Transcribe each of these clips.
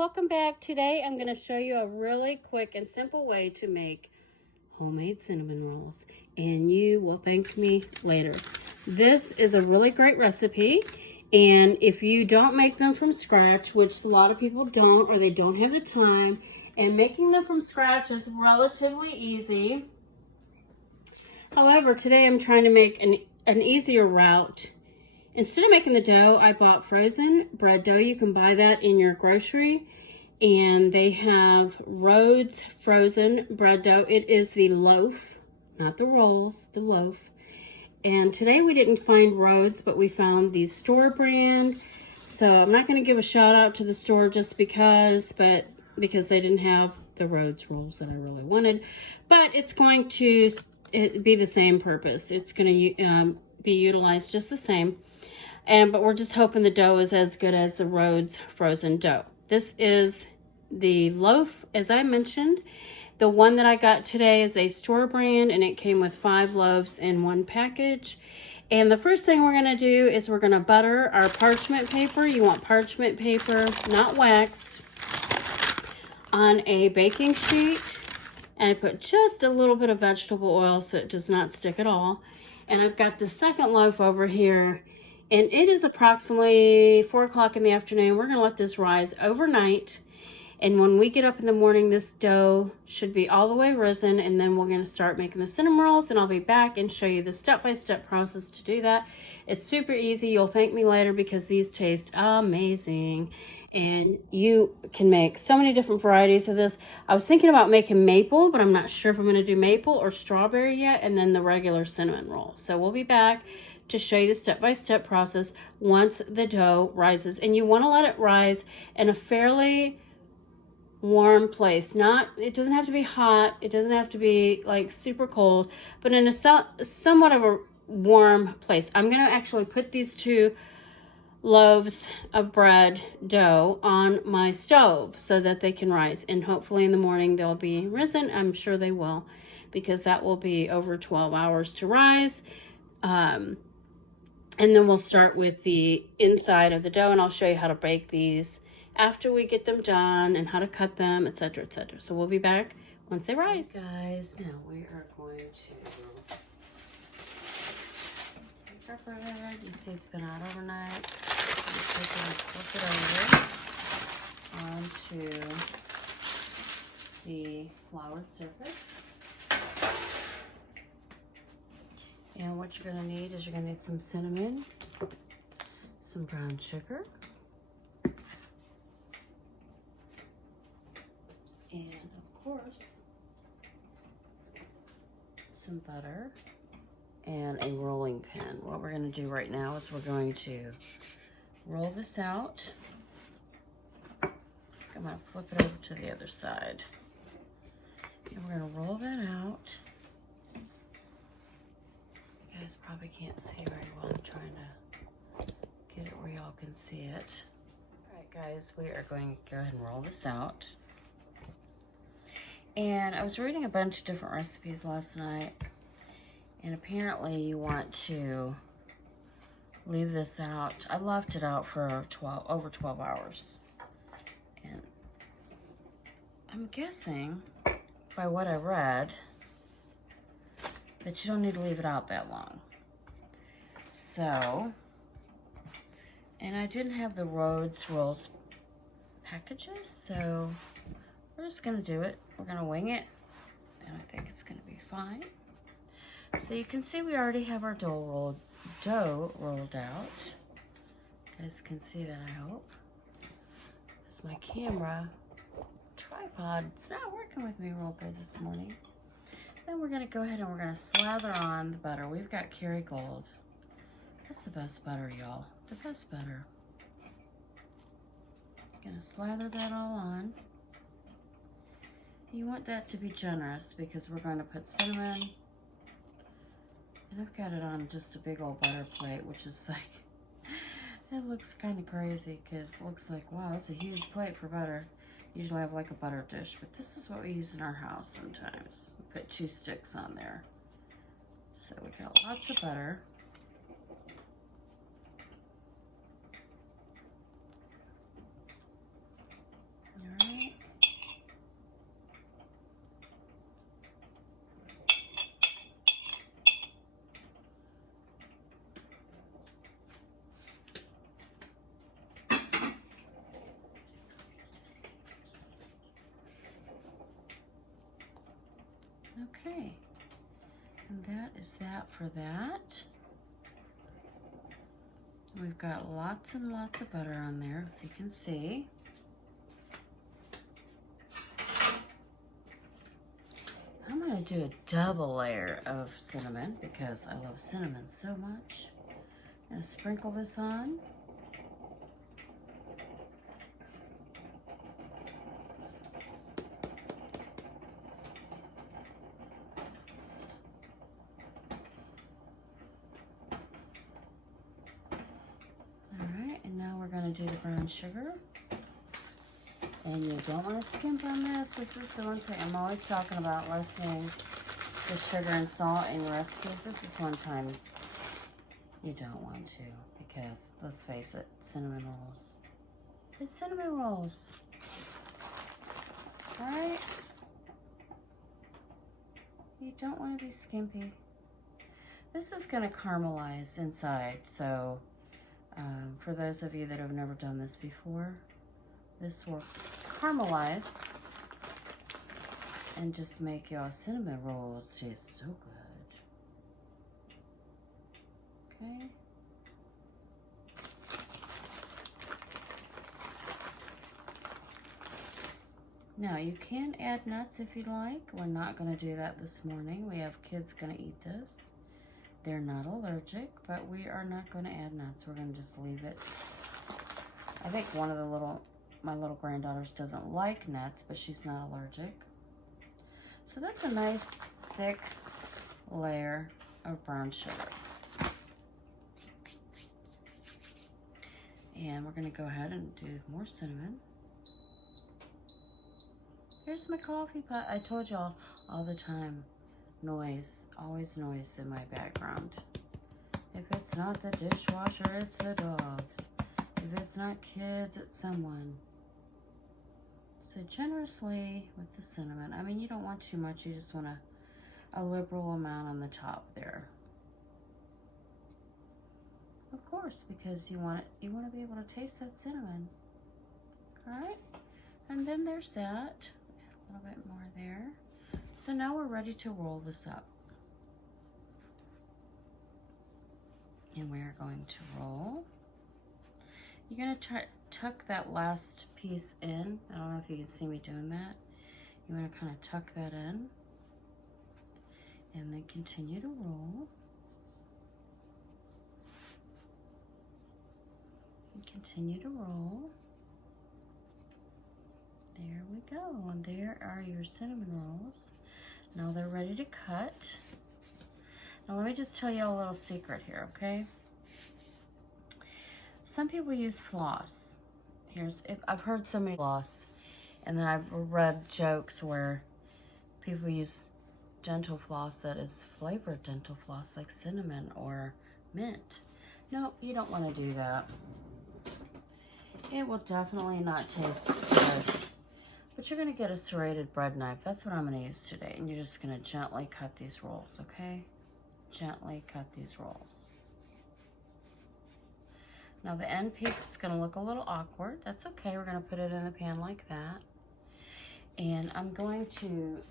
welcome back. Today I'm going to show you a really quick and simple way to make homemade cinnamon rolls, and you will thank me later. This is a really great recipe, and if you don't make them from scratch, which a lot of people don't, or they don't have the time, and making them from scratch is relatively easy. However, today I'm trying to make an easier route. Instead of making the dough, I bought frozen bread dough. You can buy that in your grocery, and they have Rhodes frozen bread dough. It is the loaf, not the rolls, the loaf. And today we didn't find Rhodes, but we found the store brand. So I'm not going to give a shout out to the store just because, but because they didn't have the Rhodes rolls that I really wanted. But it's going to be the same purpose. It's going to be utilized just the same. But we're just hoping the dough is as good as the Rhodes frozen dough. This is the loaf, as I mentioned. The one that I got today is a store brand, and it came with 5 loaves in one package. And the first thing we're going to do is we're going to butter our parchment paper. You want parchment paper, not wax, on a baking sheet. And I put just a little bit of vegetable oil so it does not stick at all. And I've got the second loaf over here. And it is approximately 4 o'clock in the afternoon. We're going to let this rise overnight. And when we get up in the morning, this dough should be all the way risen. And then we're going to start making the cinnamon rolls. And I'll be back and show you the step-by-step process to do that. It's super easy. You'll thank me later because these taste amazing. And you can make so many different varieties of this. I was thinking about making maple, but I'm not sure if I'm going to do maple or strawberry yet. And then the regular cinnamon roll. So we'll be back to show you the step-by-step process once the dough rises. And you want to let it rise in a fairly warm place. It doesn't have to be hot, it doesn't have to be like super cold, but in a somewhat of a warm place. I'm going to actually put these 2 loaves of bread dough on my stove so that they can rise, and hopefully in the morning they'll be risen. I'm sure they will, because that will be over 12 hours to rise. And then we'll start with the inside of the dough, and I'll show you how to bake these after we get them done and how to cut them, etc., etc. So we'll be back once they rise. Hey guys, now we are going to take our bread. You see it's been out overnight. Take it and flip it over onto the floured surface. And what you're going to need is you're going to need some cinnamon, some brown sugar, and of course, some butter and a rolling pin. What we're going to do right now is we're going to roll this out. I'm going to flip it over to the other side. And we're going to roll that out. You guys probably can't see very well. I'm trying to get it where y'all can see it. Alright guys, we are going to go ahead and roll this out. And I was reading a bunch of different recipes last night, and apparently you want to leave this out. I left it out for over 12 hours. And I'm guessing, by what I read, that you don't need to leave it out that long. So, and I didn't have the Rhodes rolls packages, so we're just gonna do it. We're gonna wing it, and I think it's gonna be fine. So you can see we already have our dough rolled out. You guys can see that, I hope. Because my camera tripod, it's not working with me real good this morning. Then we're going to go ahead and we're going to slather on the butter. We've got Kerrygold. That's the best butter, y'all. The best butter. Going to slather that all on. You want that to be generous because we're going to put cinnamon. And I've got it on just a big old butter plate, which is like, it looks kind of crazy because it looks like, wow, that's a huge plate for butter. Usually I have like a butter dish, but this is what we use in our house sometimes. We put 2 sticks on there. So we got lots of butter. Okay, and that is that for that. We've got lots and lots of butter on there, if you can see. I'm going to do a double layer of cinnamon because I love cinnamon so much. I'm going to sprinkle this on. Alright, and now we're going to do the brown sugar. And you don't want to skimp on this. This is the one thing I'm always talking about, lessening the sugar and salt in your recipes. This is one time you don't want to, because let's face it, cinnamon rolls. It's cinnamon rolls. Alright? You don't want to be skimpy. This is going to caramelize inside, so for those of you that have never done this before, this will caramelize and just make your cinnamon rolls taste so good. Okay. Now you can add nuts if you like. We're not going to do that this morning. We have kids going to eat this. They're not allergic, but we are not going to add nuts. We're going to just leave it. I think one of the my little granddaughters doesn't like nuts, but she's not allergic. So that's a nice thick layer of brown sugar. And we're going to go ahead and do more cinnamon. Here's my coffee pot. I told y'all all the time, noise, always noise in my background. If it's not the dishwasher, it's the dogs. If it's not kids, it's someone. So generously with the cinnamon. I mean, you don't want too much. You just want a liberal amount on the top there. Of course, because you want to be able to taste that cinnamon. All right, and then there's that. A little bit more there. So now we're ready to roll this up. And we're going to roll. You're going to tuck that last piece in. I don't know if you can see me doing that. You want to kind of tuck that in. And then continue to roll. And continue to roll. There we go. And there are your cinnamon rolls. Now they're ready to cut. Now let me just tell you a little secret here, okay? Some people use floss. I've heard so many floss, and then I've read jokes where people use dental floss that is flavored dental floss, like cinnamon or mint. No, you don't want to do that. It will definitely not taste good. But you're going to get a serrated bread knife. That's what I'm going to use today. And you're just going to gently cut these rolls, okay? Gently cut these rolls. Now the end piece is going to look a little awkward. That's okay. We're going to put it in the pan like that. And I'm going to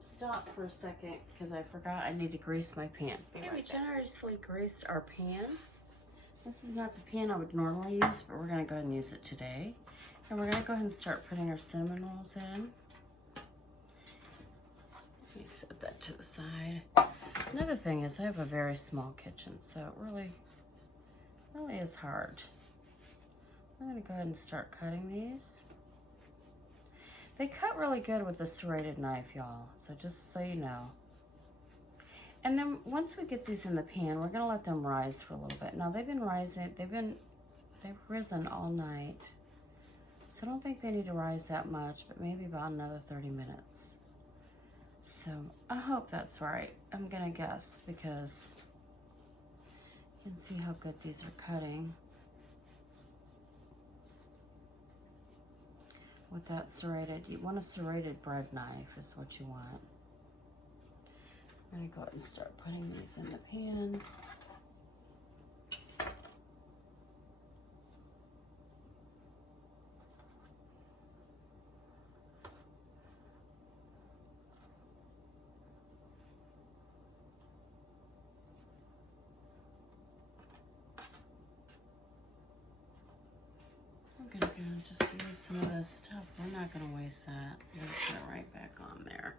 stop for a second because I forgot I need to grease my pan. Okay, we generously greased our pan. This is not the pan I would normally use, but we're going to go ahead and use it today. And we're going to go ahead and start putting our cinnamon rolls in. Let me set that to the side. Another thing is I have a very small kitchen, so it really is hard. I'm going to go ahead and start cutting these. They cut really good with the serrated knife, y'all, so just so you know. And then once we get these in the pan, we're going to let them rise for a little bit. Now they've been rising, they've risen all night. So I don't think they need to rise that much, but maybe about another 30 minutes. So I hope that's right. I'm gonna guess because you can see how good these are cutting. With that serrated, you want a serrated bread knife is what you want. I'm gonna go ahead and start putting these in the pan. gonna go just use some of this stuff. We're not gonna waste that. We're gonna put it right back on there.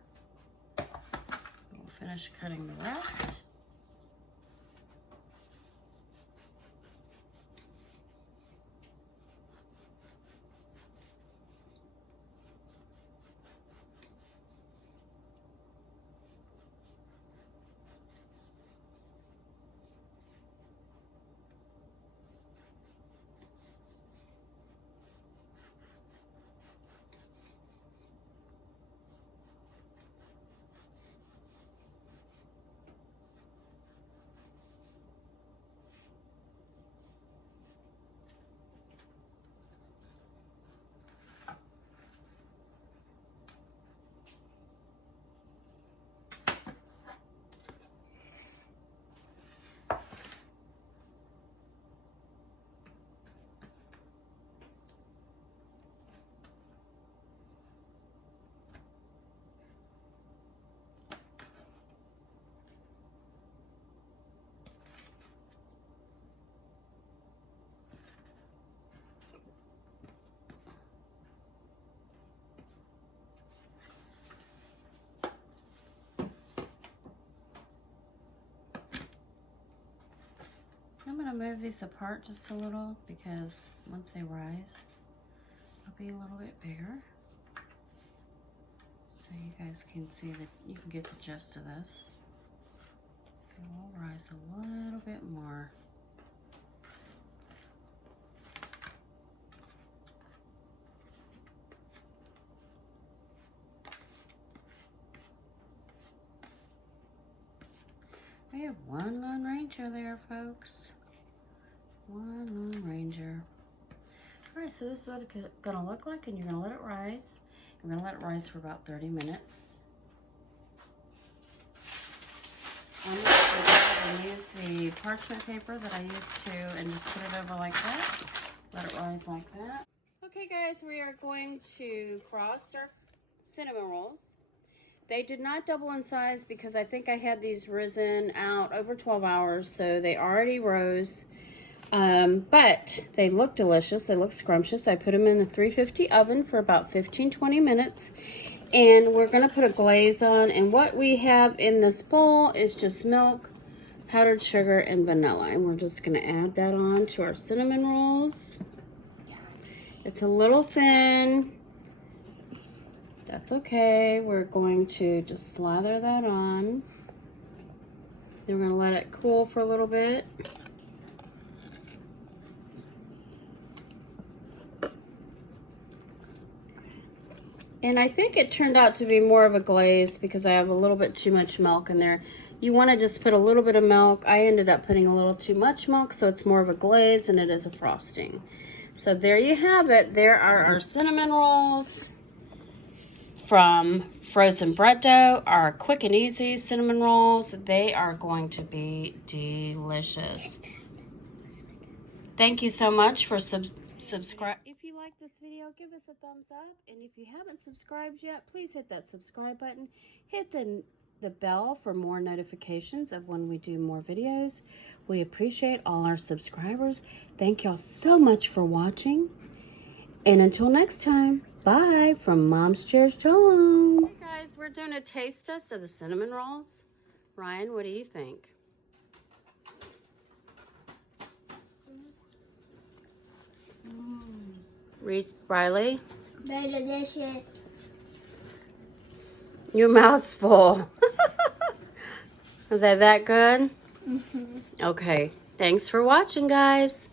We'll finish cutting the rest. I'm going to move these apart just a little because once they rise, they'll be a little bit bigger. So you guys can see that you can get the gist of this. It will rise a little bit more. We have one Lone Ranger there, folks. One Lone Ranger. All right, so this is what it's gonna look like, and you're gonna let it rise. We're gonna let it rise for about 30 minutes. I'm gonna use the parchment paper that I used to, and just put it over like that. Let it rise like that. Okay, guys, we are going to frost our cinnamon rolls. They did not double in size because I think I had these risen out over 12 hours, so they already rose. But they look delicious. They look scrumptious. I put them in the 350 oven for about 15-20 minutes. And we're going to put a glaze on. And what we have in this bowl is just milk, powdered sugar, and vanilla. And we're just going to add that on to our cinnamon rolls. It's a little thin. That's okay. We're going to just slather that on. Then we're going to let it cool for a little bit. And I think it turned out to be more of a glaze because I have a little bit too much milk in there. You want to just put a little bit of milk. I ended up putting a little too much milk, so it's more of a glaze than it is a frosting. So there you have it. There are our cinnamon rolls from frozen bread dough, our quick and easy cinnamon rolls. They are going to be delicious. Thank you so much for subscribe. If you like this video, give us a thumbs up. And if you haven't subscribed yet, please hit that subscribe button. Hit the bell for more notifications of when we do more videos. We appreciate all our subscribers. Thank y'all so much for watching. And until next time, bye from Mom's Cheers to Home. Hey guys, we're doing a taste test of the cinnamon rolls. Ryan, what do you think? Riley? They're delicious. Your mouth's full. Is that good? Mm-hmm. Okay. Thanks for watching, guys.